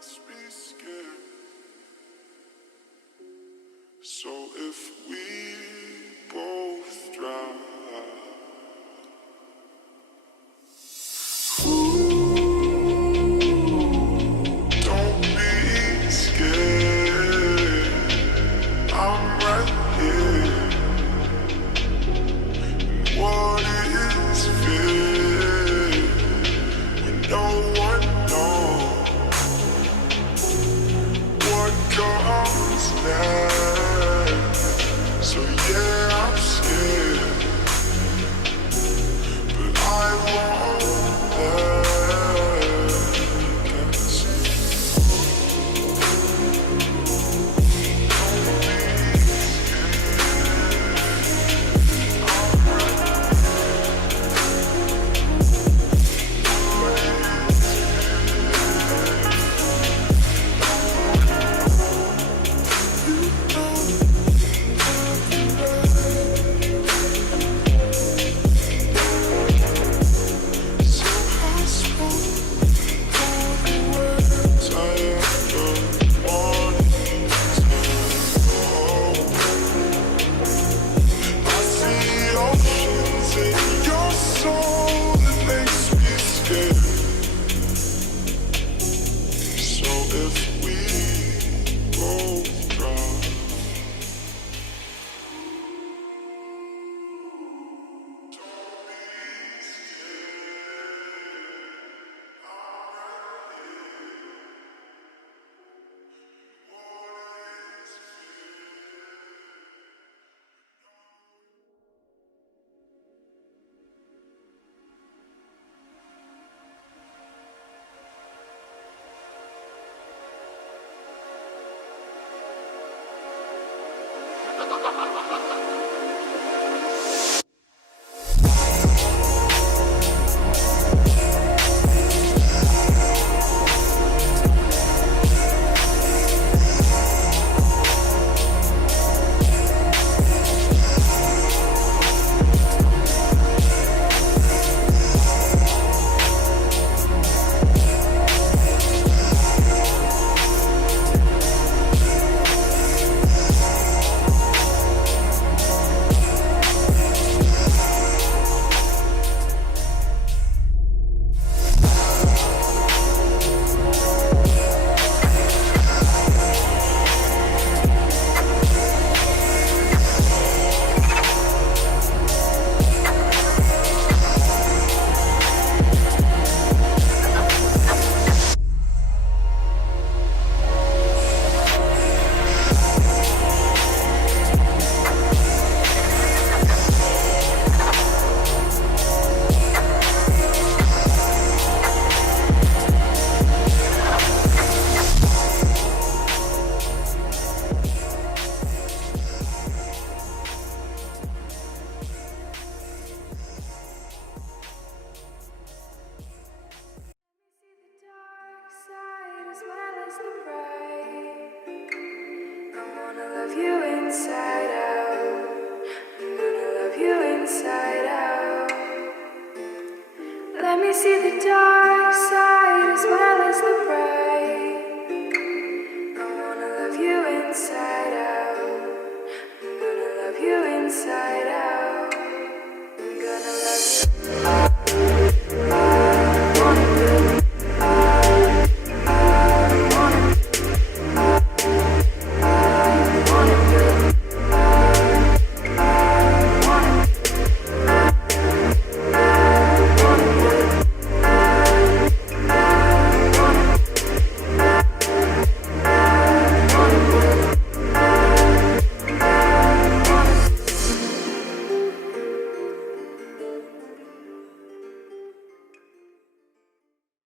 makes me scared. So if we both drown, don't be scared. I'm right here. What is fear when no one knows what comes next? So yeah, I'm scared, but I won't let them see. Don't be scared. I'm right. Let me see the dark side as well as the bright.